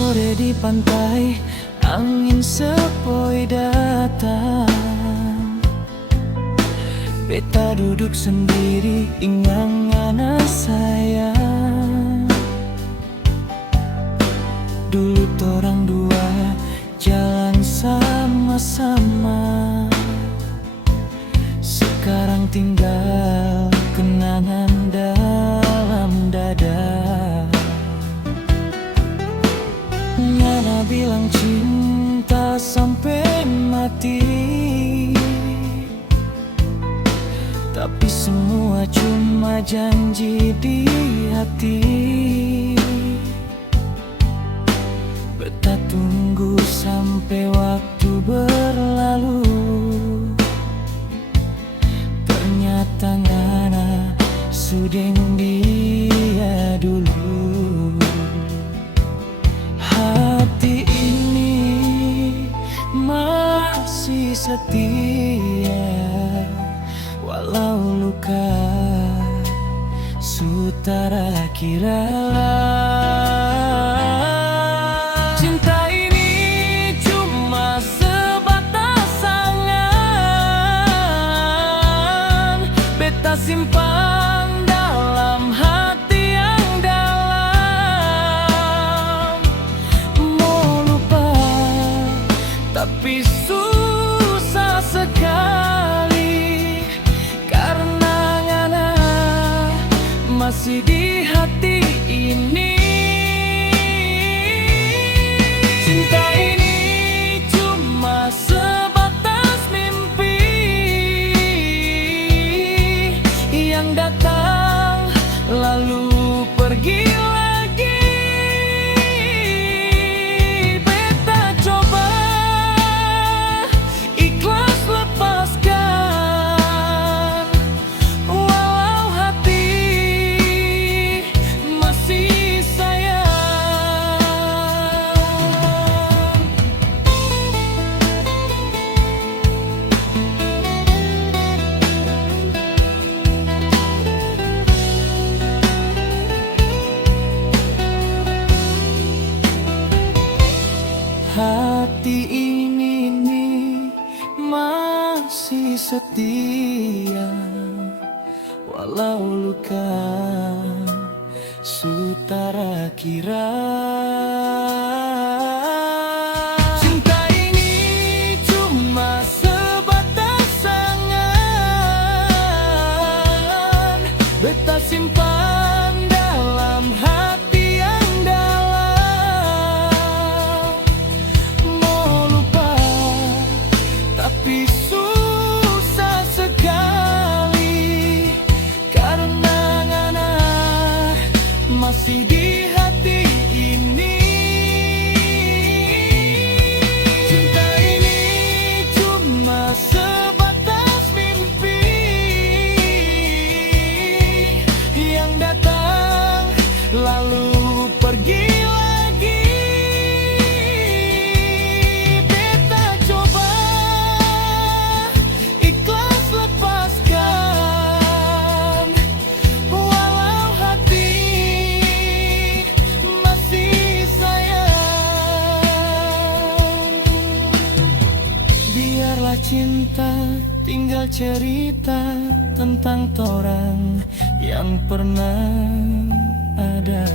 Sore di pantai, angin sepoi datang. Beta duduk sendiri, ingang anak sayang. Dulu torang dua jalan sama-sama, sekarang tinggal kenangan dalam dada. Ngana bilang cinta sampai mati, tapi semua cuma janji di hati. Beta tunggu sampai waktu berlalu, ternyata ngana sudeng dia dulu. Hati ini masih setia, walau luka sutara kira. Cinta ini cuma sebatas angan, beta simpan dalam hati yang dalam. Mau lupa tapi susah sekali, karena ngana masih di hati ini. Cinta ini cuma sebatas mimpi yang datang lalu pergi lagi. Beta coba ikhlas lepaskan, walau hati masih sayang. Hati ini masih setia, walau luka sutara kira. Cinta ini cuma sebatas angan, beta simpan dalam hati yang dalam. Mau lupa tapi susah sekali, karena ngana masih di hati ini. Cinta ini cuma sebatas mimpi yang datang lalu pergi lagi. Beta coba ikhlas lepaskan, walau hati masih sayang. Biarlah cinta tinggal cerita tentang torang yang pernah ada.